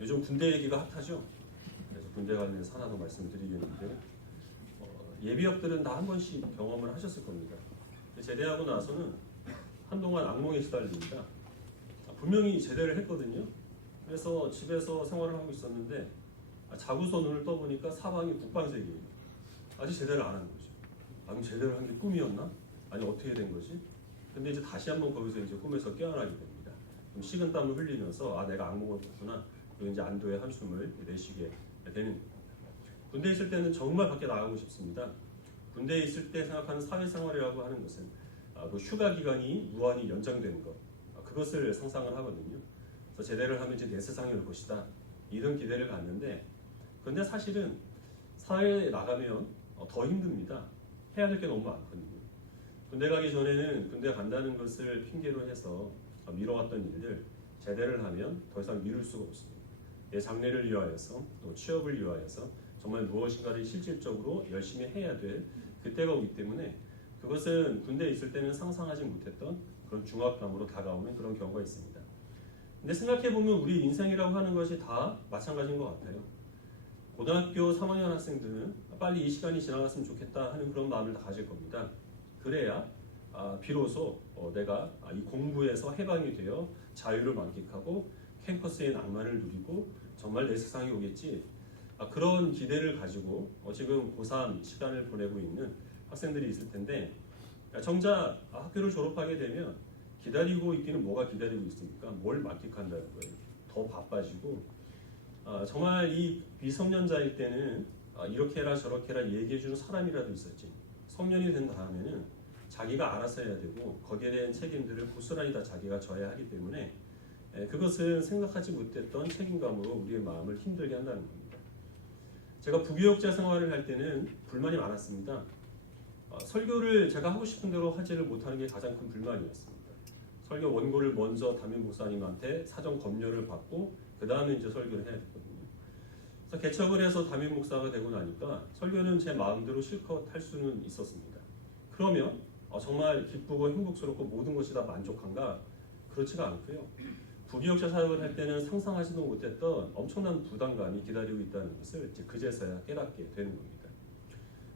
요즘 군대 얘기가 핫하죠. 그래서 군대 관련해서 하나 더 말씀드리겠는데 예비역들은 다 한 번씩 경험을 하셨을 겁니다. 제대하고 나서는 한동안 악몽에 시달립니다. 분명히 제대를 했거든요. 그래서 집에서 생활을 하고 있었는데 자고서 눈을 떠보니까 사방이 국방색이에요. 아직 제대를 안 한 거죠. 그럼 제대를 한 게 꿈이었나? 아니 어떻게 된 거지? 근데 이제 다시 한번 거기서 이제 꿈에서 깨어나게 됩니다. 좀 식은땀을 흘리면서 내가 악몽을 꿨구나. 그리고 이제 안도의 한숨을 내쉬게 되는 겁니다. 군대에 있을 때는 정말 밖에 나가고 싶습니다. 군대에 있을 때 생각하는 사회생활이라고 하는 것은 그 휴가 기간이 무한히 연장되는 것, 그것을 상상을 하거든요. 그래서 제대를 하면 이제 내 세상이 올 것이다, 이런 기대를 갖는데, 그런데 사실은 사회에 나가면 더 힘듭니다. 해야 될 게 너무 많거든요. 군대 가기 전에는 군대 간다는 것을 핑계로 해서 미뤄왔던 일들, 제대를 하면 더 이상 미룰 수가 없습니다. 내 장래를 위하여서, 또 취업을 위하여서 정말 무엇인가를 실질적으로 열심히 해야 될 그때가 오기 때문에, 그것은 군대에 있을 때는 상상하지 못했던 그런 중압감으로 다가오는 그런 경우가 있습니다. 근데 생각해보면 우리 인생이라고 하는 것이 다 마찬가지인 것 같아요. 고등학교 3학년 학생들은 빨리 이 시간이 지나갔으면 좋겠다 하는 그런 마음을 다 가질 겁니다. 그래야 비로소 내가 이 공부에서 해방이 되어 자유를 만끽하고 캠퍼스의 낭만을 누리고 정말 내 세상이 오겠지, 그런 기대를 가지고 지금 고3 시간을 보내고 있는 학생들이 있을 텐데, 정작 학교를 졸업하게 되면 기다리고 있기는 뭐가 기다리고 있습니까? 뭘 만끽한다는 거예요. 더 바빠지고, 정말 이 미성년자일 때는 이렇게 해라 저렇게 해라 얘기해주는 사람이라도 있었지, 성년이 된 다음에는 자기가 알아서 해야 되고 거기에 대한 책임들을 고스란히 다 자기가 져야 하기 때문에 그것은 생각하지 못했던 책임감으로 우리의 마음을 힘들게 한다는 겁니다. 제가 부교육자 생활을 할 때는 불만이 많았습니다. 설교를 제가 하고 싶은 대로 하지를 못하는 게 가장 큰 불만이었습니다. 설교 원고를 먼저 담임 목사님한테 사전 검열을 받고 그 다음에 이제 설교를 해야 됐거든요. 그래서 개척을 해서 담임 목사가 되고 나니까 설교는 제 마음대로 실컷 할 수는 있었습니다. 그러면 정말 기쁘고 행복스럽고 모든 것이 다 만족한가? 그렇지가 않고요. 부교육자 사역을 할 때는 상상하지도 못했던 엄청난 부담감이 기다리고 있다는 것을 이제 그제서야 깨닫게 되는 겁니다.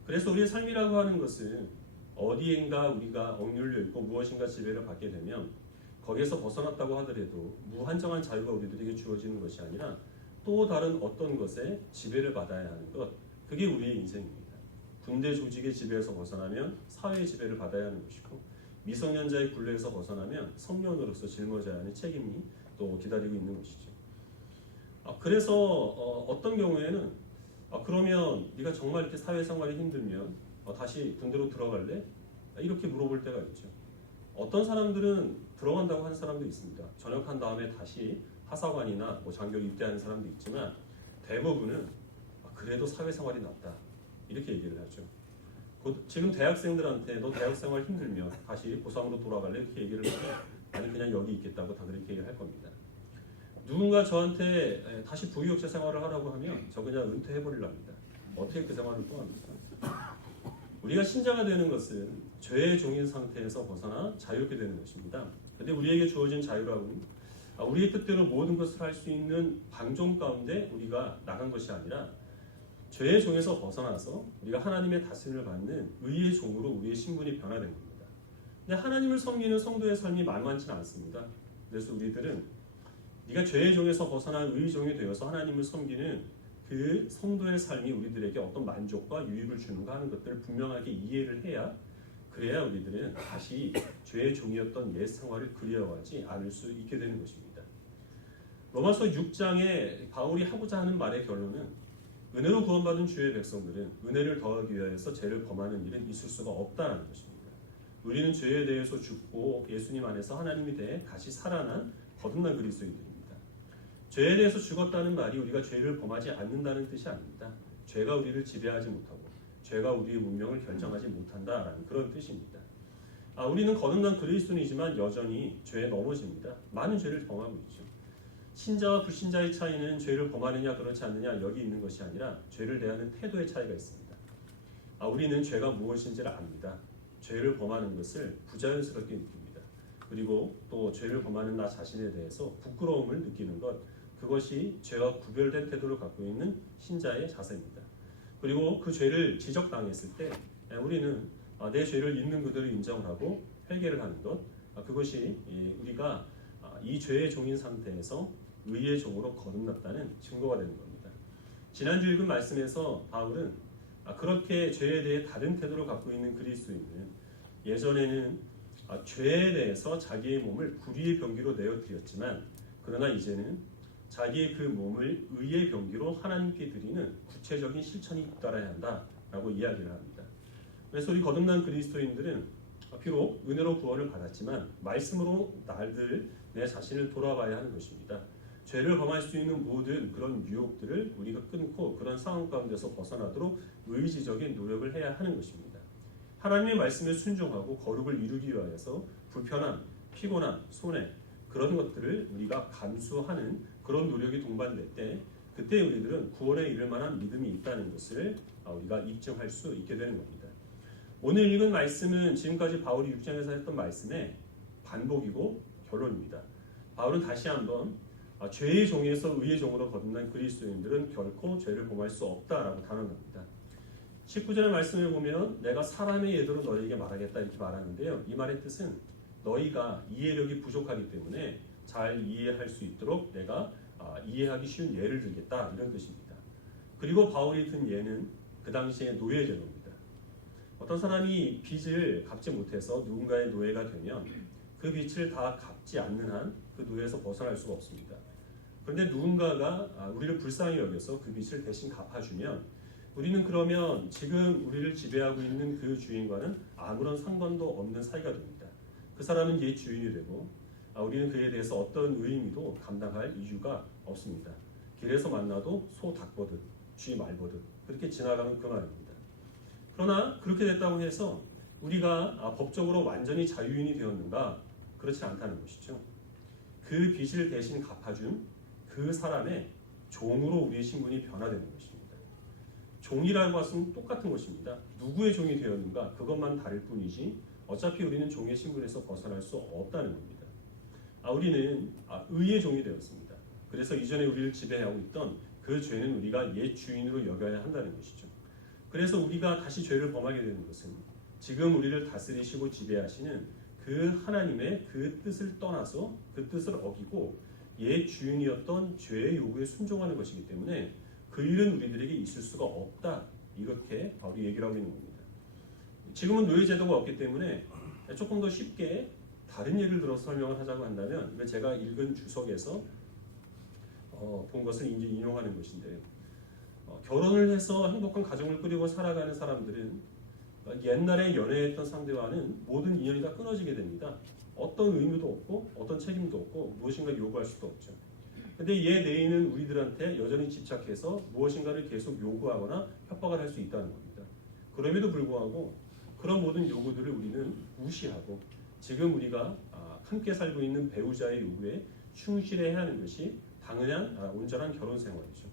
그래서 우리의 삶이라고 하는 것은 어디엔가 우리가 억눌려 있고 무엇인가 지배를 받게 되면 거기에서 벗어났다고 하더라도 무한정한 자유가 우리들에게 주어지는 것이 아니라 또 다른 어떤 것에 지배를 받아야 하는 것, 그게 우리의 인생입니다. 군대 조직의 지배에서 벗어나면 사회의 지배를 받아야 하는 것이고, 미성년자의 굴레에서 벗어나면 성년으로서 짊어져야 하는 책임이 또 기다리고 있는 것이죠. 그래서 어떤 경우에는 그러면 네가 정말 이렇게 사회생활이 힘들면 다시 군대로 들어갈래? 이렇게 물어볼 때가 있죠. 어떤 사람들은 들어간다고 하는 사람도 있습니다. 전역한 다음에 다시 하사관이나 장교로 입대하는 사람도 있지만, 대부분은 그래도 사회생활이 낫다, 이렇게 얘기를 하죠. 지금 대학생들한테 너 대학생활 힘들면 다시 고3으로 돌아갈래? 이렇게 얘기를 하면 아니 그냥 여기 있겠다고 다들 이렇게 얘기를 할 겁니다. 누군가 저한테 다시 부교육자 생활을 하라고 하면 저 그냥 은퇴해버리랍니다. 어떻게 그 생활을 또 합니까? 우리가 신자가 되는 것은 죄의 종인 상태에서 벗어나 자유롭게 되는 것입니다. 그런데 우리에게 주어진 자유라고는 우리의 뜻대로 모든 것을 할 수 있는 방종 가운데 우리가 나간 것이 아니라 죄의 종에서 벗어나서 우리가 하나님의 다스림을 받는 의의 종으로 우리의 신분이 변화된 겁니다. 근데 하나님을 섬기는 성도의 삶이 만만치는 않습니다. 그래서 우리들은 네가 죄의 종에서 벗어난 의의 종이 되어서 하나님을 섬기는 그 성도의 삶이 우리들에게 어떤 만족과 유익을 주는가 하는 것들을 분명하게 이해를 해야, 그래야 우리들은 다시 죄의 종이었던 옛 생활을 그리워하지 않을 수 있게 되는 것입니다. 로마서 6장에 바울이 하고자 하는 말의 결론은 은혜로 구원받은 주의 백성들은 은혜를 더하기 위하여서 죄를 범하는 일은 있을 수가 없다는 것입니다. 우리는 죄에 대해서 죽고 예수님 안에서 하나님이 대해 다시 살아난 거듭난 그리스도인들입니다. 죄에 대해서 죽었다는 말이 우리가 죄를 범하지 않는다는 뜻이 아닙니다. 죄가 우리를 지배하지 못하고 죄가 우리의 운명을 결정하지 못한다라는 그런 뜻입니다. 우리는 거듭난 그리스도인이지만 여전히 죄에 넘어집니다. 많은 죄를 범하고 있죠. 신자와 불신자의 차이는 죄를 범하느냐 그렇지 않느냐 여기 있는 것이 아니라 죄를 대하는 태도의 차이가 있습니다. 우리는 죄가 무엇인지를 압니다. 죄를 범하는 것을 부자연스럽게 느낍니다. 그리고 또 죄를 범하는 나 자신에 대해서 부끄러움을 느끼는 것, 그것이 죄와 구별된 태도를 갖고 있는 신자의 자세입니다. 그리고 그 죄를 지적당했을 때 우리는 내 죄를 있는 그대로 인정하고 회개를 하는 것, 그것이 우리가 이 죄의 종인 상태에서 의의 종으로 거듭났다는 증거가 되는 겁니다. 지난주 읽은 말씀에서 바울은 그렇게 죄에 대해 다른 태도를 갖고 있는 그리스도인은 예전에는 죄에 대해서 자기의 몸을 불의의 병기로 내어드렸지만 그러나 이제는 자기의 그 몸을 의의 병기로 하나님께 드리는 구체적인 실천이 따라야 한다라고 이야기를 합니다. 그래서 우리 거듭난 그리스도인들은 비록 은혜로 구원을 받았지만 말씀으로 날들 내 자신을 돌아봐야 하는 것입니다. 죄를 범할 수 있는 모든 그런 유혹들을 우리가 끊고 그런 상황 가운데서 벗어나도록 의지적인 노력을 해야 하는 것입니다. 하나님의 말씀에 순종하고 거룩을 이루기 위하여서 불편함, 피곤함, 손해 그런 것들을 우리가 감수하는 그런 노력이 동반될 때 그때 우리들은 구원에 이를 만한 믿음이 있다는 것을 우리가 입증할 수 있게 되는 겁니다. 오늘 읽은 말씀은 지금까지 바울이 6장에서 했던 말씀의 반복이고 결론입니다. 바울은 다시 한번 죄의 종에서 의의 종으로 거듭난 그리스도인들은 결코 죄를 범할 수 없다라고 단언합니다. 19절의 말씀을 보면 내가 사람의 예대로 너희에게 말하겠다 이렇게 말하는데요. 이 말의 뜻은 너희가 이해력이 부족하기 때문에 잘 이해할 수 있도록 내가 이해하기 쉬운 예를 들겠다 이런 뜻입니다. 그리고 바울이 든 예는 그 당시의 노예제도입니다. 어떤 사람이 빚을 갚지 못해서 누군가의 노예가 되면 그 빚을 다 갚지 않는 한 그 노예에서 벗어날 수가 없습니다. 그런데 누군가가 우리를 불쌍히 여겨서 그 빚을 대신 갚아주면 우리는 그러면 지금 우리를 지배하고 있는 그 주인과는 아무런 상관도 없는 사이가 됩니다. 그 사람은 옛 주인이 되고 우리는 그에 대해서 어떤 의미도 감당할 이유가 없습니다. 길에서 만나도 소 닭보듯 쥐 말보듯 그렇게 지나가는 그 말입니다. 그러나 그렇게 됐다고 해서 우리가 법적으로 완전히 자유인이 되었는가? 그렇지 않다는 것이죠. 그 빚을 대신 갚아준 그 사람의 종으로 우리의 신분이 변화되는 것입니다. 종이라는 것은 똑같은 것입니다. 누구의 종이 되었는가? 그것만 다를 뿐이지 어차피 우리는 종의 신분에서 벗어날 수 없다는 겁니다. 우리는 의의 종이 되었습니다. 그래서 이전에 우리를 지배하고 있던 그 죄는 우리가 옛 주인으로 여겨야 한다는 것이죠. 그래서 우리가 다시 죄를 범하게 되는 것은 지금 우리를 다스리시고 지배하시는 그 하나님의 그 뜻을 떠나서 그 뜻을 어기고 옛 주인이었던 죄의 요구에 순종하는 것이기 때문에 그 일은 우리들에게 있을 수가 없다. 이렇게 바울이 얘기를 하고 있는 겁니다. 지금은 노예제도가 없기 때문에 조금 더 쉽게 다른 예를 들어서 설명을 하자고 한다면 제가 읽은 주석에서 본 것을 이제 인용하는 것인데 결혼을 해서 행복한 가정을 꾸리고 살아가는 사람들은 옛날에 연애했던 상대와는 모든 인연이 다 끊어지게 됩니다. 어떤 의무도 없고 어떤 책임도 없고 무엇인가 요구할 수도 없죠. 근데 얘 내인은 우리들한테 여전히 집착해서 무엇인가를 계속 요구하거나 협박을 할 수 있다는 겁니다. 그럼에도 불구하고 그런 모든 요구들을 우리는 무시하고 지금 우리가 함께 살고 있는 배우자의 요구에 충실해야 하는 것이 당연한 온전한 결혼 생활이죠.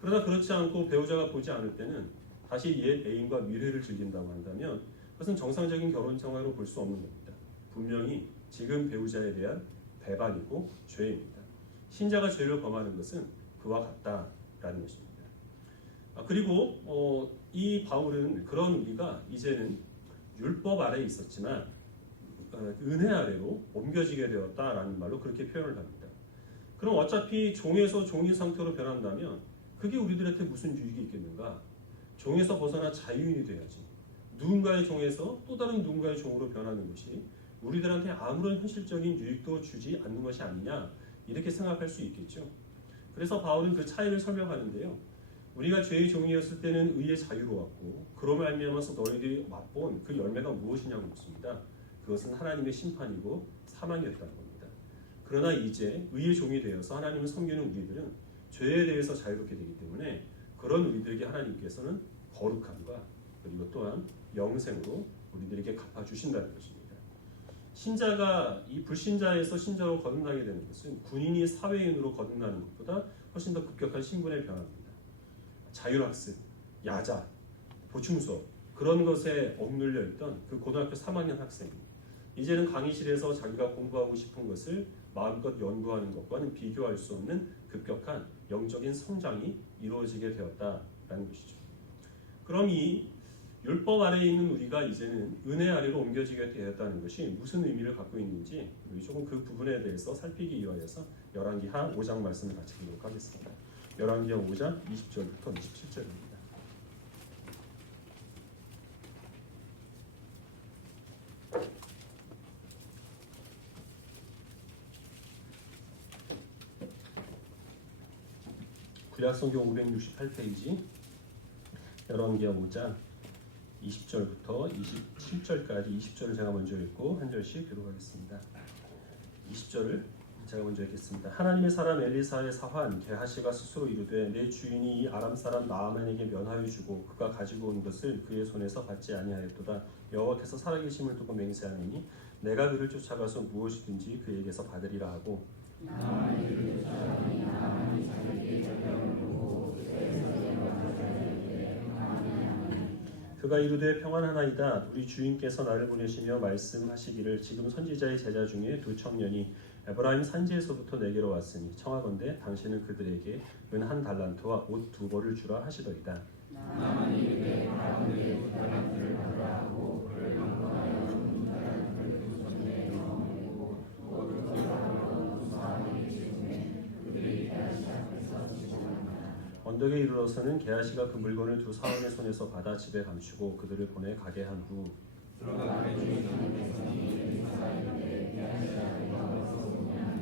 그러나 그렇지 않고 배우자가 보지 않을 때는 다시 옛 애인과 미래를 즐긴다고 한다면 그것은 정상적인 결혼 생활로 볼 수 없는 겁니다. 분명히 지금 배우자에 대한 배반이고 죄입니다. 신자가 죄를 범하는 것은 그와 같다라는 것입니다. 그리고 이 바울은 그런 우리가 이제는 율법 아래에 있었지만 은혜 아래로 옮겨지게 되었다라는 말로 그렇게 표현을 합니다. 그럼 어차피 종에서 종인 상태로 변한다면 그게 우리들한테 무슨 유익이 있겠는가? 종에서 벗어나 자유인이 돼야지. 누군가의 종에서 또 다른 누군가의 종으로 변하는 것이 우리들한테 아무런 현실적인 유익도 주지 않는 것이 아니냐 이렇게 생각할 수 있겠죠. 그래서 바울은 그 차이를 설명하는데요. 우리가 죄의 종이었을 때는 의의 자유로웠고 그로 말미암아서 너희들이 맛본 그 열매가 무엇이냐고 묻습니다. 그것은 하나님의 심판이고 사망이었다는 겁니다. 그러나 이제 의의 종이 되어서 하나님을 섬기는 우리들은 죄에 대해서 자유롭게 되기 때문에 그런 우리들에게 하나님께서는 거룩함과 그리고 또한 영생으로 우리들에게 갚아주신다는 것입니다. 신자가 이 불신자에서 신자로 거듭나게 되는 것은 군인이 사회인으로 거듭나는 것보다 훨씬 더 급격한 신분의 변화입니다. 자율학습, 야자, 보충수업 그런 것에 억눌려 있던 그 고등학교 3학년 학생 이제는 강의실에서 자기가 공부하고 싶은 것을 마음껏 연구하는 것과는 비교할 수 없는 급격한 영적인 성장이 이루어지게 되었다라는 것이죠. 그럼 이 율법 아래에 있는 우리가 이제는 은혜 아래로 옮겨지게 되었다는 것이 무슨 의미를 갖고 있는지 우리 조금 그 부분에 대해서 살피기 위하여서 열왕기하 5장 말씀을 같이 보도록 하겠습니다. 열왕기하 5장 20절부터 27절입니다. 구약성경 568페이지 열왕기하 5장 20절부터 27절까지 20절을 제가 먼저 읽고 한 절씩 교독하겠습니다. 20절을 제가 먼저 읽겠습니다. 하나님의 사람 엘리사의 사환 게하시가 스스로 이르되 내 주인이 이 아람 사람 나아만에게 면하여 주고 그가 가지고 온 것을 그의 손에서 받지 아니하였도다. 여호와께서 살아계심을 두고 맹세하노니 내가 그를 쫓아가서 무엇이든지 그에게서 받으리라 하고 그가 이르되 평안하나이다. 우리 주인께서 나를 보내시며 말씀하시기를 지금 선지자의 제자 중에 두 청년이 에브라임 산지에서부터 내게로 왔으니 청하건대 당신은 그들에게 은 한 달란트와 옷 두 벌을 주라 하시더이다. 나만이 이르되 가운데 두 달란트를 받으라 하고 그를 영권하여 두 달란트를 두 손에 넣어내고 옷을 썰어 두 사람에게 주매 그들이 게하시 앞에서 지나간다. 언덕에 이르러서는 게하시가 그 물건을 두 사람의 손에서 받아 집에 감추고 그들을 보내 가게 한 후 들어가 그의 주인께서는 엘리사가 이르되 게하시가 내가 어디서 오냐니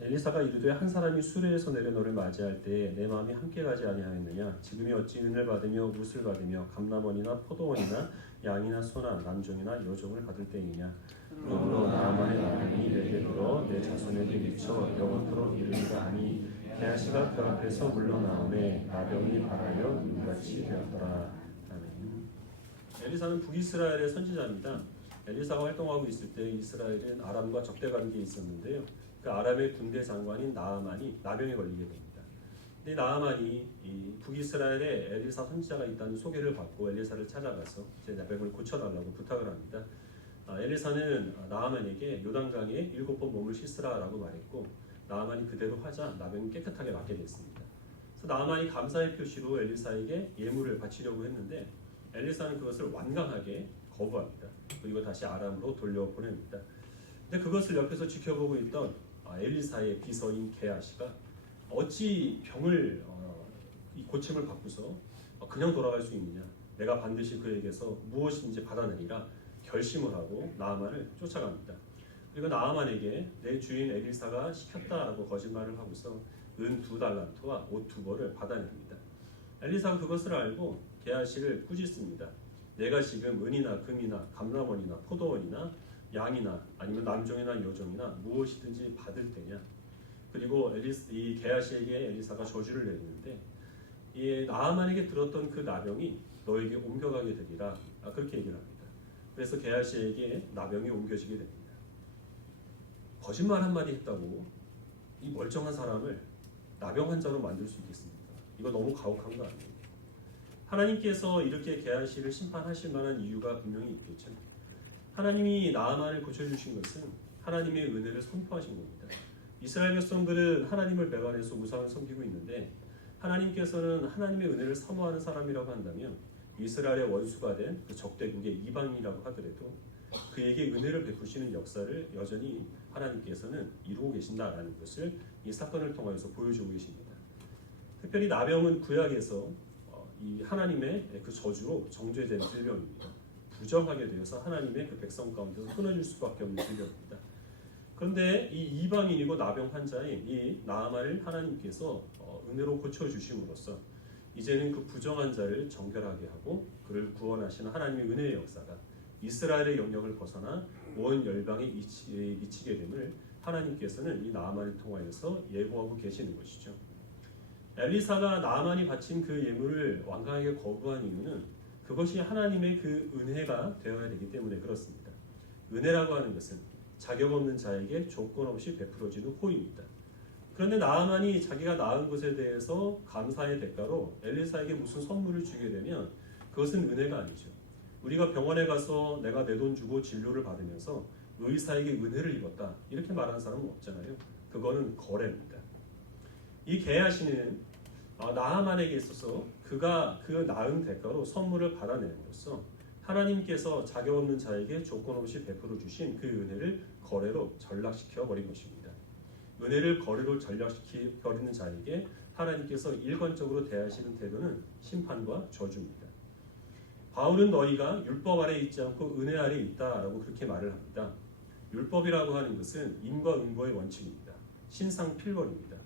엘리사가 이르되 한 사람이 수레에서 내려 너를 맞이할 때에 내 마음이 함께 가지 아니하였느냐. 지금이 어찌 은을 받으며 옷을 받으며 감람원이나 포도원이나 양이나 소나 남종이나 여종을 받을 때이냐. 그러므로 나아만의 남편이 내게 들어 내 자손에게 미쳐 영원토록 이르리라 하니 게하시가 그 앞에서 물러나오매 나병이 발하여 눈같이 되었더라. 아멘. 엘리사는 북이스라엘의 선지자입니다. 엘리사가 활동하고 있을 때 이스라엘은 아람과 적대 관계에 있었는데요. 그 아람의 군대 장관인 나아만이 나병에 걸리게 됩니다. 근데 나아만이 이 북이스라엘에 엘리사 선지자가 있다는 소개를 받고 엘리사를 찾아가서 제 나병을 고쳐달라고 부탁을 합니다. 엘리사는 나아만에게 요단강에 7번 몸을 씻으라라고 말했고 나아만이 그대로 하자 나병이 깨끗하게 낫게 됐습니다. 그래서 나아만이 감사의 표시로 엘리사에게 예물을 바치려고 했는데 엘리사는 그것을 완강하게 거부합니다. 그리고 다시 아람으로 돌려보냅니다. 근데 그것을 옆에서 지켜보고 있던 엘리사의 비서인 게하시가 어찌 병을 이 고침을 받고서 그냥 돌아갈 수 있느냐. 내가 반드시 그에게서 무엇인지 받아내리라 결심을 하고 나아만을 쫓아갑니다. 그리고 나아만에게 내 주인 엘리사가 시켰다라고 거짓말을 하고서 은 2달란트와 옷 2벌을 받아냅니다. 엘리사가 그것을 알고 게하시를 꾸짖습니다. 내가 지금 은이나 금이나 감람원이나 포도원이나 양이나 아니면 남종이나 여종이나 무엇이든지 받을 때냐. 그리고 이 게하시에게 엘리사가 저주를 내리는데 이 나아만에게 들었던 그 나병이 너에게 옮겨가게 되리라. 그렇게 얘기를 합니다. 그래서 게하시에게 나병이 옮겨지게 됩니다. 거짓말 한마디 했다고 이 멀쩡한 사람을 나병 환자로 만들 수 있겠습니까? 이거 너무 가혹한 거 아니에요? 하나님께서 이렇게 게하시를 심판하실 만한 이유가 분명히 있겠죠. 하나님이 나아만을 고쳐주신 것은 하나님의 은혜를 선포하신 겁니다. 이스라엘 백성들은 하나님을 배반해서 우상을 섬기고 있는데 하나님께서는 하나님의 은혜를 사모하는 사람이라고 한다면 이스라엘의 원수가 된 그 적대국의 이방인이라고 하더라도 그에게 은혜를 베푸시는 역사를 여전히 하나님께서는 이루고 계신다라는 것을 이 사건을 통해서 보여주고 계십니다. 특별히 나병은 구약에서 이 하나님의 그 저주로 정죄된 질병입니다. 부정하게 되어서 하나님의 그 백성 가운데서 끊어질 수밖에 없는 질병입니다. 그런데 이 이방인이고 나병 환자인 이 나아만을 하나님께서 은혜로 고쳐주심으로써 이제는 그 부정한 자를 정결하게 하고 그를 구원하시는 하나님의 은혜의 역사가 이스라엘의 영역을 벗어나 온 열방에 미치게 됨을 하나님께서는 이 나아만을 통하여서 예고하고 계시는 것이죠. 엘리사가 나아만이 바친 그 예물을 완강하게 거부한 이유는 그것이 하나님의 그 은혜가 되어야 되기 때문에 그렇습니다. 은혜라고 하는 것은 자격 없는 자에게 조건 없이 베풀어지는 호의입니다. 그런데 나아만이 자기가 낳은 것에 대해서 감사의 대가로 엘리사에게 무슨 선물을 주게 되면 그것은 은혜가 아니죠. 우리가 병원에 가서 내가 내 돈 주고 진료를 받으면서 의사에게 은혜를 입었다 이렇게 말하는 사람은 없잖아요. 그거는 거래입니다. 이 게하시는 나하만에게 있어서 그가 그 나은 대가로 선물을 받아내는으로써 하나님께서 자격 없는 자에게 조건 없이 베풀어 주신 그 은혜를 거래로 전락시켜 버린 것입니다. 은혜를 거래로 전락시켜 버리는 자에게 하나님께서 일관적으로 대하시는 태도는 심판과 저주입니다. 바울은 너희가 율법 아래 있지 않고 은혜 아래 있다라고 그렇게 말을 합니다. 율법이라고 하는 것은 인과 응보의 원칙입니다. 신상 필벌입니다.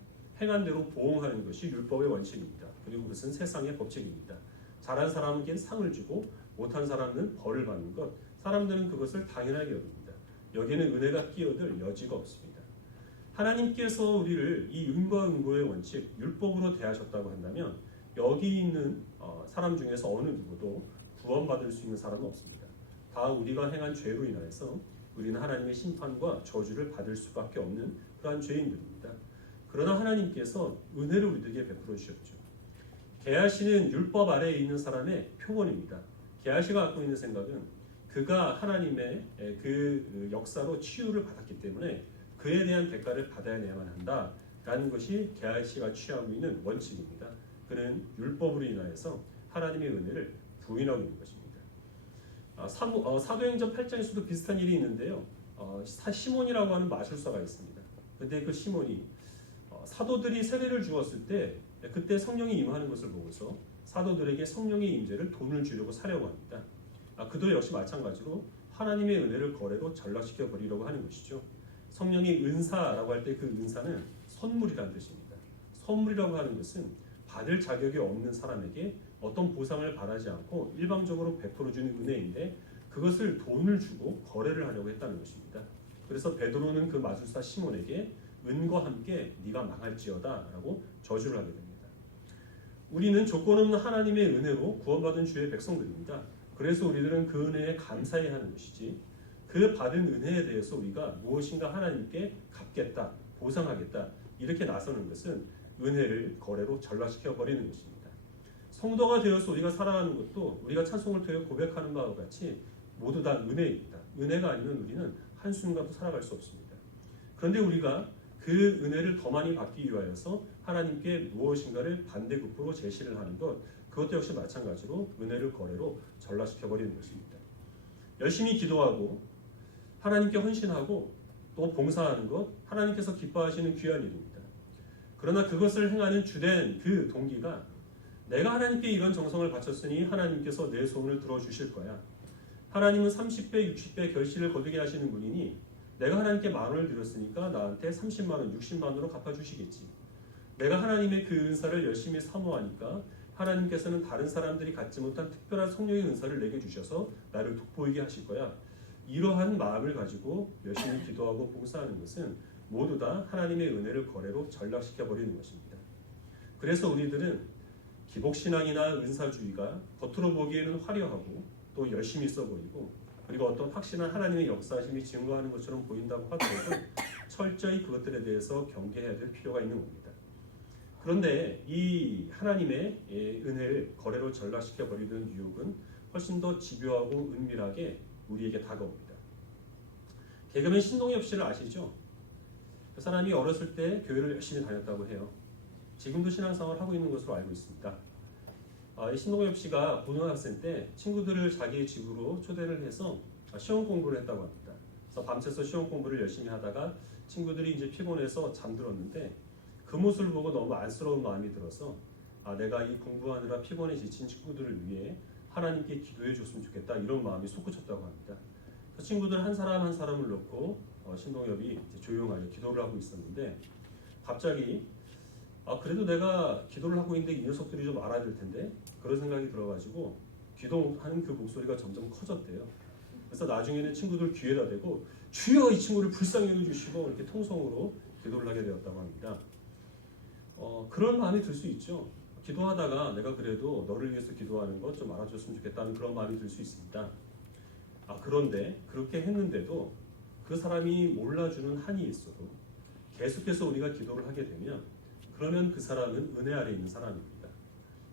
행한 대로 보응하는 것이 율법의 원칙입니다. 그리고 그것은 세상의 법칙입니다. 잘한 사람에겐 상을 주고 못한 사람은 벌을 받는 것, 사람들은 그것을 당연하게 여깁니다. 여기에는 은혜가 끼어들 여지가 없습니다. 하나님께서 우리를 이 인과 응보의 원칙, 율법으로 대하셨다고 한다면 여기 있는 사람 중에서 어느 누구도 구원받을 수 있는 사람은 없습니다. 다 우리가 행한 죄로 인하여서 우리는 하나님의 심판과 저주를 받을 수밖에 없는 그러한 죄인들입니다. 그러나 하나님께서 은혜를 우리에게 베풀어 주셨죠. 게하시는 율법 아래에 있는 사람의 표본입니다. 게하시가 갖고 있는 생각은 그가 하나님의 그 역사로 치유를 받았기 때문에 그에 대한 대가를 받아야만 한다라는 것이 게하시가 취하고 있는 원칙입니다. 그는 율법으로 인하여서 하나님의 은혜를 부인하고 있는 것입니다. 사도행전 8장에서도 비슷한 일이 있는데요. 시몬이라고 하는 마술사가 있습니다. 근데 그 시몬이 사도들이 세례를 주었을 때 그때 성령이 임하는 것을 보고서 사도들에게 성령의 임재를 돈을 주려고 사려고 합니다. 그도 역시 마찬가지로 하나님의 은혜를 거래로 전락시켜 버리려고 하는 것이죠. 성령의 은사라고 할 때 그 은사는 선물이라는 뜻입니다. 선물이라고 하는 것은 받을 자격이 없는 사람에게 어떤 보상을 바라지 않고 일방적으로 베풀어주는 은혜인데 그것을 돈을 주고 거래를 하려고 했다는 것입니다. 그래서 베드로는 그 마술사 시몬에게 은과 함께 네가 망할지어다 라고 저주를 하게 됩니다. 우리는 조건 없는 하나님의 은혜로 구원받은 주의 백성들입니다. 그래서 우리들은 그 은혜에 감사해야 하는 것이지 그 받은 은혜에 대해서 우리가 무엇인가 하나님께 갚겠다, 보상하겠다 이렇게 나서는 것은 은혜를 거래로 전락시켜 버리는 것입니다. 성도가 되어서 우리가 살아가는 것도 우리가 찬송을 통해 고백하는 바와 같이 모두 다 은혜입니다. 은혜가 아니면 우리는 한순간도 살아갈 수 없습니다. 그런데 우리가 그 은혜를 더 많이 받기 위하여서 하나님께 무엇인가를 반대급부로 제시를 하는 것, 그것도 역시 마찬가지로 은혜를 거래로 전락시켜 버리는 것입니다. 열심히 기도하고 하나님께 헌신하고 또 봉사하는 것, 하나님께서 기뻐하시는 귀한 일입니다. 그러나 그것을 행하는 주된 그 동기가 내가 하나님께 이런 정성을 바쳤으니 하나님께서 내 소원을 들어주실 거야. 하나님은 30배, 60배 결실을 거두게 하시는 분이니 내가 하나님께 10,000원을 드렸으니까 나한테 30만 원, 60만 원으로 갚아주시겠지. 내가 하나님의 그 은사를 열심히 사모하니까 하나님께서는 다른 사람들이 갖지 못한 특별한 성령의 은사를 내게 주셔서 나를 돋보이게 하실 거야. 이러한 마음을 가지고 열심히 기도하고 봉사하는 것은 모두 다 하나님의 은혜를 거래로 전락시켜 버리는 것입니다. 그래서 우리들은 기복신앙이나 은사주의가 겉으로 보기에는 화려하고 또 열심히 있어 보이고 그리고 어떤 확신한 하나님의 역사심이 증거하는 것처럼 보인다고 하더라도 철저히 그것들에 대해서 경계해야 될 필요가 있는 겁니다. 그런데 이 하나님의 은혜를 거래로 전락시켜 버리는 유혹은 훨씬 더 집요하고 은밀하게 우리에게 다가옵니다. 개그맨 신동엽 씨를 아시죠? 그 사람이 어렸을 때 교회를 열심히 다녔다고 해요. 지금도 신앙생활을 하고 있는 것으로 알고 있습니다. 신동엽 씨가 고등학생 때 친구들을 자기의 집으로 초대를 해서 시험 공부를 했다고 합니다. 그래서 밤새서 시험 공부를 열심히 하다가 친구들이 이제 피곤해서 잠들었는데 그 모습을 보고 너무 안쓰러운 마음이 들어서 내가 이 공부하느라 피곤해 지친 친구들을 위해 하나님께 기도해 줬으면 좋겠다 이런 마음이 솟구쳤다고 합니다. 그 친구들 한 사람 한 사람을 놓고 신동엽이 이제 조용하게 기도를 하고 있었는데 갑자기 그래도 내가 기도를 하고 있는데 이 녀석들이 좀 알아야 될 텐데 그런 생각이 들어가지고 기도하는 그 목소리가 점점 커졌대요. 그래서 나중에는 친구들 귀에다 대고 주여 이 친구를 불쌍히 여겨주시고 이렇게 통성으로 기도를 하게 되었다고 합니다. 그런 마음이 들 수 있죠. 기도하다가 내가 그래도 너를 위해서 기도하는 것 좀 알아줬으면 좋겠다는 그런 마음이 들 수 있습니다. 그런데 그렇게 했는데도 그 사람이 몰라주는 한이 있어도 계속해서 우리가 기도를 하게 되면 그러면 그 사람은 은혜 아래 있는 사람입니다.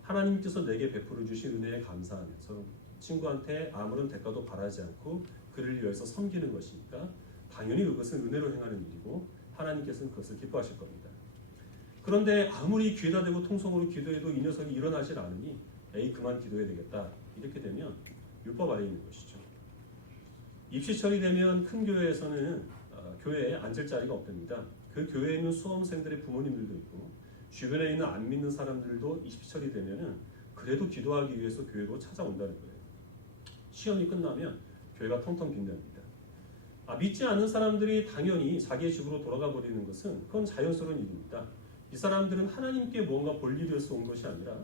하나님께서 내게 베풀어 주신 은혜에 감사하면서 친구한테 아무런 대가도 바라지 않고 그를 위해서 섬기는 것이니까 당연히 그것은 은혜로 행하는 일이고 하나님께서는 그것을 기뻐하실 겁니다. 그런데 아무리 귀에다 대고 통성으로 기도해도 이 녀석이 일어나질 않으니 에이 그만 기도해야 되겠다 이렇게 되면 율법 아래에 있는 것이죠. 입시 처리되면 큰 교회에서는 교회에 앉을 자리가 없답니다. 그 교회에 있는 수험생들의 부모님들도 있고 주변에 있는 안 믿는 사람들도 입시 처리되면은 그래도 기도하기 위해서 교회로 찾아온다는 거예요. 시험이 끝나면 교회가 텅텅 빈답니다. 믿지 않는 사람들이 당연히 자기의 집으로 돌아가 버리는 것은 그건 자연스러운 일입니다. 이 사람들은 하나님께 무언가 볼 일이어서 온 것이 아니라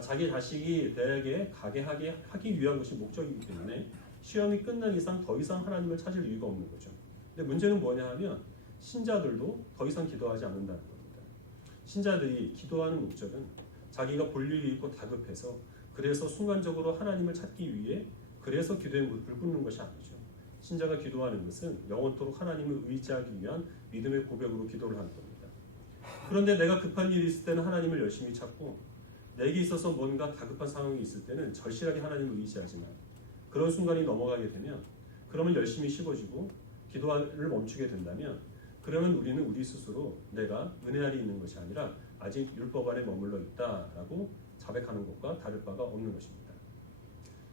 자기 자식이 대학에 가게 하기 위한 것이 목적이기 때문에 시험이 끝난 이상 더 이상 하나님을 찾을 이유가 없는 거죠. 근데 문제는 뭐냐 하면 신자들도 더 이상 기도하지 않는다는 겁니다. 신자들이 기도하는 목적은 자기가 볼 일이 있고 다급해서 그래서 순간적으로 하나님을 찾기 위해 그래서 기도에 무릎을 꿇는 것이 아니죠. 신자가 기도하는 것은 영원토록 하나님을 의지하기 위한 믿음의 고백으로 기도를 하는 겁니다. 그런데 내가 급한 일이 있을 때는 하나님을 열심히 찾고 내게 있어서 뭔가 다급한 상황이 있을 때는 절실하게 하나님을 의지하지만 그런 순간이 넘어가게 되면 그러면 열심히 씹어주고 기도를 멈추게 된다면 그러면 우리는 우리 스스로 내가 은혜 아래 있는 것이 아니라 아직 율법 안에 머물러 있다라고 자백하는 것과 다를 바가 없는 것입니다.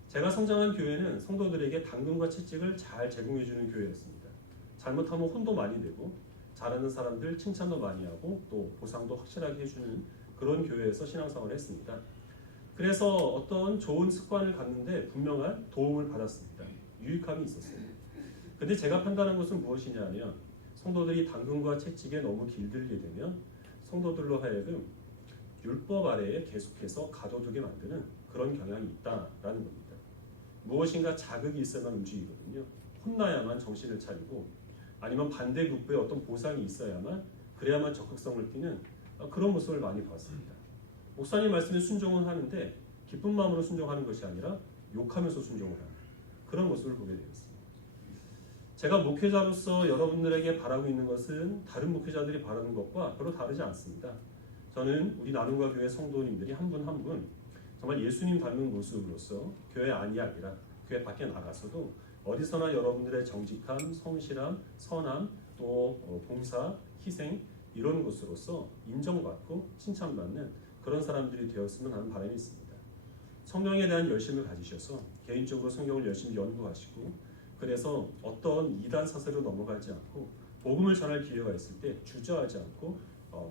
제가 성장한 교회는 성도들에게 당근과 채찍을 잘 제공해주는 교회였습니다. 잘못하면 혼도 많이 내고 잘하는 사람들 칭찬도 많이 하고 또 보상도 확실하게 해주는 그런 교회에서 신앙생활을 했습니다. 그래서 어떤 좋은 습관을 갖는데 분명한 도움을 받았습니다. 유익함이 있었어요. 근데 제가 판단한 것은 무엇이냐면 성도들이 당근과 채찍에 너무 길들게 되면 성도들로 하여금 율법 아래에 계속해서 가둬두게 만드는 그런 경향이 있다라는 겁니다. 무엇인가 자극이 있어야만 움직이거든요. 혼나야만 정신을 차리고 아니면 반대급부에 어떤 보상이 있어야만 그래야만 적극성을 띠는 그런 모습을 많이 봤습니다. 목사님 말씀에 순종은 하는데 기쁜 마음으로 순종하는 것이 아니라 욕하면서 순종을 하는 그런 모습을 보게 되었습니다. 제가 목회자로서 여러분들에게 바라고 있는 것은 다른 목회자들이 바라는 것과 별로 다르지 않습니다. 저는 우리 나눔과 교회 성도님들이 한 분 한 분 정말 예수님 닮은 모습으로서 교회 안이 아니라 교회 밖에 나가서도 어디서나 여러분들의 정직함, 성실함, 선함, 또 봉사, 희생 이런 것으로서 인정받고 칭찬받는 그런 사람들이 되었으면 하는 바람이 있습니다. 성경에 대한 열심을 가지셔서 개인적으로 성경을 열심히 연구하시고 그래서 어떤 이단 사설로 넘어가지 않고 복음을 전할 기회가 있을 때 주저하지 않고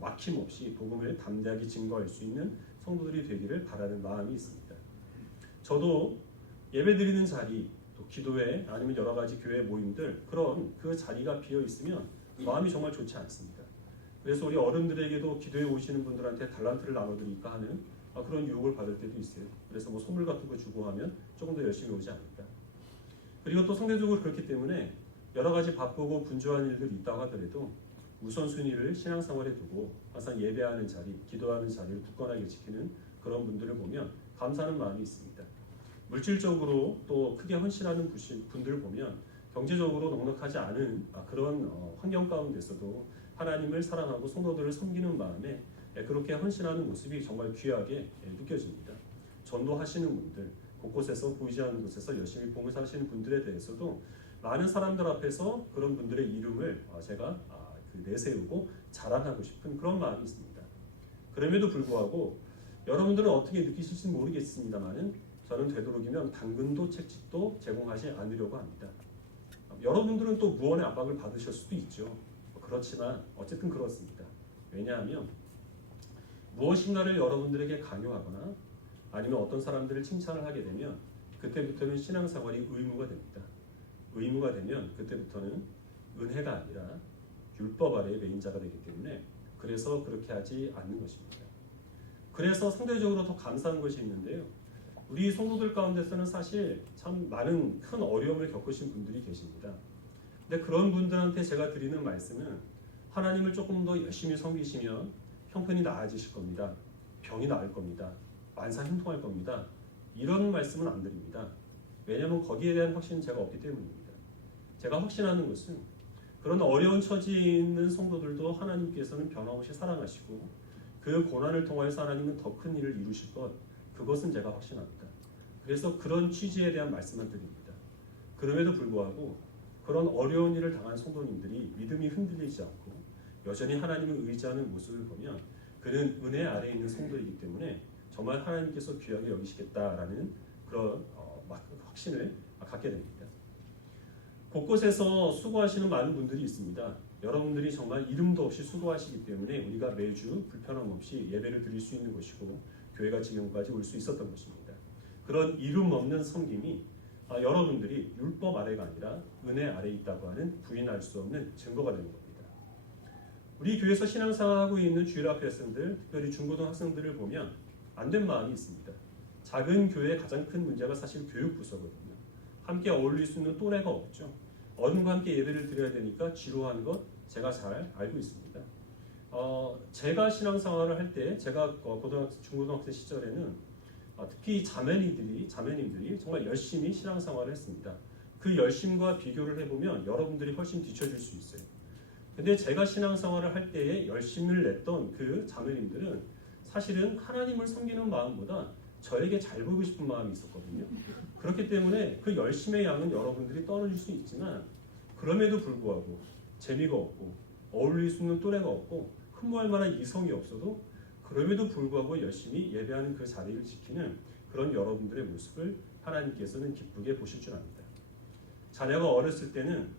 막힘없이 복음을 담대하게 증거할 수 있는 성도들이 되기를 바라는 마음이 있습니다. 저도 예배드리는 자리, 또 기도회 아니면 여러 가지 교회 모임들 그런 그 자리가 비어 있으면 마음이 정말 좋지 않습니다. 그래서 우리 어른들에게도 기도에 오시는 분들한테 달란트를 나눠드릴까 하는 그런 유혹을 받을 때도 있어요. 그래서 뭐 선물 같은 거 주고 하면 조금 더 열심히 오지 않을까. 그리고 또 상대적으로 그렇기 때문에 여러 가지 바쁘고 분주한 일들이 있다고 하더라도 우선순위를 신앙생활에 두고 항상 예배하는 자리, 기도하는 자리를 굳건하게 지키는 그런 분들을 보면 감사하는 마음이 있습니다. 물질적으로 또 크게 헌신하는 분들을 보면 경제적으로 넉넉하지 않은 그런 환경 가운데서도 하나님을 사랑하고 성도들을 섬기는 마음에 그렇게 헌신하는 모습이 정말 귀하게 느껴집니다. 전도하시는 분들, 곳곳에서 보이지 않는 곳에서 열심히 봉사하시는 분들에 대해서도 많은 사람들 앞에서 그런 분들의 이름을 제가 내세우고 자랑하고 싶은 그런 마음이 있습니다. 그럼에도 불구하고 여러분들은 어떻게 느끼실지 모르겠습니다만은 저는 되도록이면 당근도 채찍도 제공하지 않으려고 합니다. 여러분들은 또 무언의 압박을 받으실 수도 있죠. 그렇지만 어쨌든 그렇습니다. 왜냐하면 무엇인가를 여러분들에게 강요하거나 아니면 어떤 사람들을 칭찬을 하게 되면 그때부터는 신앙생활이 의무가 됩니다. 의무가 되면 그때부터는 은혜가 아니라 율법 아래의 매인자가 되기 때문에 그래서 그렇게 하지 않는 것입니다. 그래서 상대적으로 더 감사한 것이 있는데요. 우리 성도들 가운데서는 사실 참 많은 큰 어려움을 겪으신 분들이 계십니다. 근데 그런 분들한테 제가 드리는 말씀은 하나님을 조금 더 열심히 섬기시면 형편이 나아지실 겁니다. 병이 나을 겁니다. 만사형통할 겁니다. 이런 말씀은 안 드립니다. 왜냐하면 거기에 대한 확신은 제가 없기 때문입니다. 제가 확신하는 것은 그런 어려운 처지에 있는 성도들도 하나님께서는 변함없이 사랑하시고 그 고난을 통하여서 하나님은 더 큰 일을 이루실 것, 그것은 제가 확신합니다. 그래서 그런 취지에 대한 말씀만 드립니다. 그럼에도 불구하고 그런 어려운 일을 당한 성도님들이 믿음이 흔들리지 않고 여전히 하나님을 의지하는 모습을 보면 그는 은혜 아래에 있는 성도이기 때문에 정말 하나님께서 귀하게 여기시겠다라는 그런 확신을 갖게 됩니다. 곳곳에서 수고하시는 많은 분들이 있습니다. 여러분들이 정말 이름도 없이 수고하시기 때문에 우리가 매주 불편함 없이 예배를 드릴 수 있는 것이고 교회가 지금까지 올 수 있었던 것입니다. 그런 이름 없는 섬김이 여러분들이 율법 아래가 아니라 은혜 아래에 있다고 하는 부인할 수 없는 증거가 되는 겁니다. 우리 교회에서 신앙생활하고 있는 주일학교 학생들, 특별히 중고등 학생들을 보면 안 된 마음이 있습니다. 작은 교회의 가장 큰 문제가 사실 교육 부서거든요. 함께 어울릴 수 있는 또래가 없죠. 어른과 함께 예배를 드려야 되니까 지루한 것 제가 잘 알고 있습니다. 제가 신앙생활을 할 때 제가 중고등학생 시절에는 특히 자매님들이 정말 열심히 신앙생활을 했습니다. 그 열심과 비교를 해보면 여러분들이 훨씬 뒤처질 수 있어요. 근데 제가 신앙생활을 할 때에 열심을 냈던 그 자매님들은 사실은 하나님을 섬기는 마음보다 저에게 잘 보이고 싶은 마음이 있었거든요. 그렇기 때문에 그 열심의 양은 여러분들이 떨어질 수 있지만 그럼에도 불구하고 재미가 없고 어울릴 수 있는 또래가 없고 흠모할 만한 이성이 없어도 그럼에도 불구하고 열심히 예배하는 그 자리를 지키는 그런 여러분들의 모습을 하나님께서는 기쁘게 보실 줄 압니다. 자녀가 어렸을 때는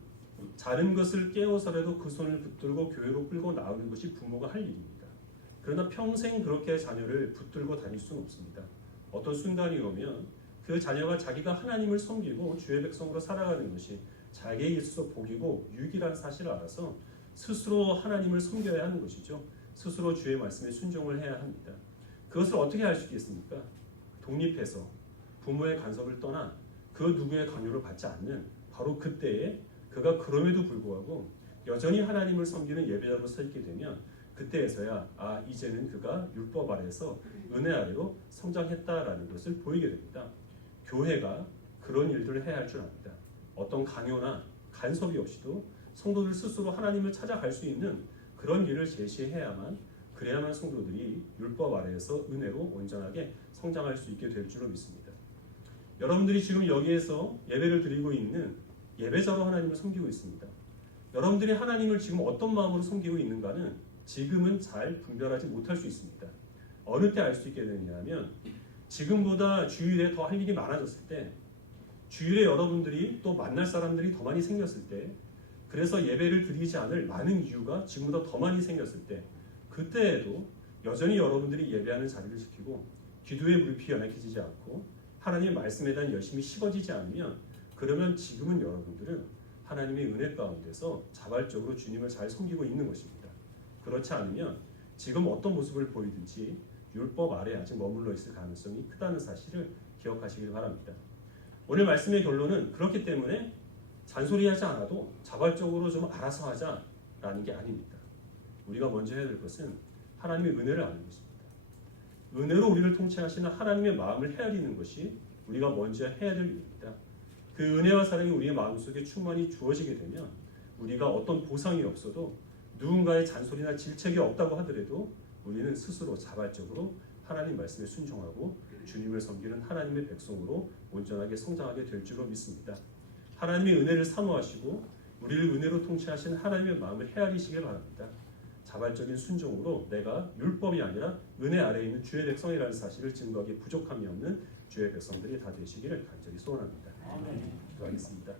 자른 것을 깨워서라도 그 손을 붙들고 교회로 끌고 나오는 것이 부모가 할 일입니다. 그러나 평생 그렇게 자녀를 붙들고 다닐 수는 없습니다. 어떤 순간이 오면 그 자녀가 자기가 하나님을 섬기고 주의 백성으로 살아가는 것이 자기에게 있어서 복이고 유익이라는 사실을 알아서 스스로 하나님을 섬겨야 하는 것이죠. 스스로 주의 말씀에 순종을 해야 합니다. 그것을 어떻게 할 수 있겠습니까? 독립해서 부모의 간섭을 떠나 그 누구의 강요를 받지 않는 바로 그때에 그가 그럼에도 불구하고 여전히 하나님을 섬기는 예배자로 서 있게 되면 그때에서야 이제는 그가 율법 아래에서 은혜 아래로 성장했다라는 것을 보이게 됩니다. 교회가 그런 일들을 해야 할 줄 압니다. 어떤 강요나 간섭이 없이도 성도들 스스로 하나님을 찾아갈 수 있는 그런 길을 제시해야만 그래야만 성도들이 율법 아래에서 은혜로 온전하게 성장할 수 있게 될 줄로 믿습니다. 여러분들이 지금 여기에서 예배를 드리고 있는 예배자로 하나님을 섬기고 있습니다. 여러분들이 하나님을 지금 어떤 마음으로 섬기고 있는가는 지금은 잘 분별하지 못할 수 있습니다. 어느 때 알 수 있게 되느냐면 지금보다 주일에 더 할 일이 많아졌을 때, 주일에 여러분들이 또 만날 사람들이 더 많이 생겼을 때, 그래서 예배를 드리지 않을 많은 이유가 지금보다 더 많이 생겼을 때, 그때에도 여전히 여러분들이 예배하는 자리를 지키고 기도의 물이 연약해지지 않고 하나님의 말씀에 대한 열심이 식어지지 않으면, 그러면 지금은 여러분들은 하나님의 은혜 가운데서 자발적으로 주님을 잘 섬기고 있는 것입니다. 그렇지 않으면 지금 어떤 모습을 보이든지 율법 아래 아직 머물러 있을 가능성이 크다는 사실을 기억하시길 바랍니다. 오늘 말씀의 결론은 그렇기 때문에 잔소리하지 않아도 자발적으로 좀 알아서 하자라는 게 아닙니다. 우리가 먼저 해야 될 것은 하나님의 은혜를 아는 것입니다. 은혜로 우리를 통치하시는 하나님의 마음을 헤아리는 것이 우리가 먼저 해야 될 일입니다. 그 은혜와 사랑이 우리의 마음속에 충만히 주어지게 되면 우리가 어떤 보상이 없어도 누군가의 잔소리나 질책이 없다고 하더라도 우리는 스스로 자발적으로 하나님 말씀에 순종하고 주님을 섬기는 하나님의 백성으로 온전하게 성장하게 될 줄로 믿습니다. 하나님의 은혜를 사모하시고 우리를 은혜로 통치하신 하나님의 마음을 헤아리시길 바랍니다. 자발적인 순종으로 내가 율법이 아니라 은혜 아래에 있는 주의 백성이라는 사실을 증거하기 부족함이 없는 주의 백성들이 다 되시기를 간절히 소원합니다. 기도하겠습니다.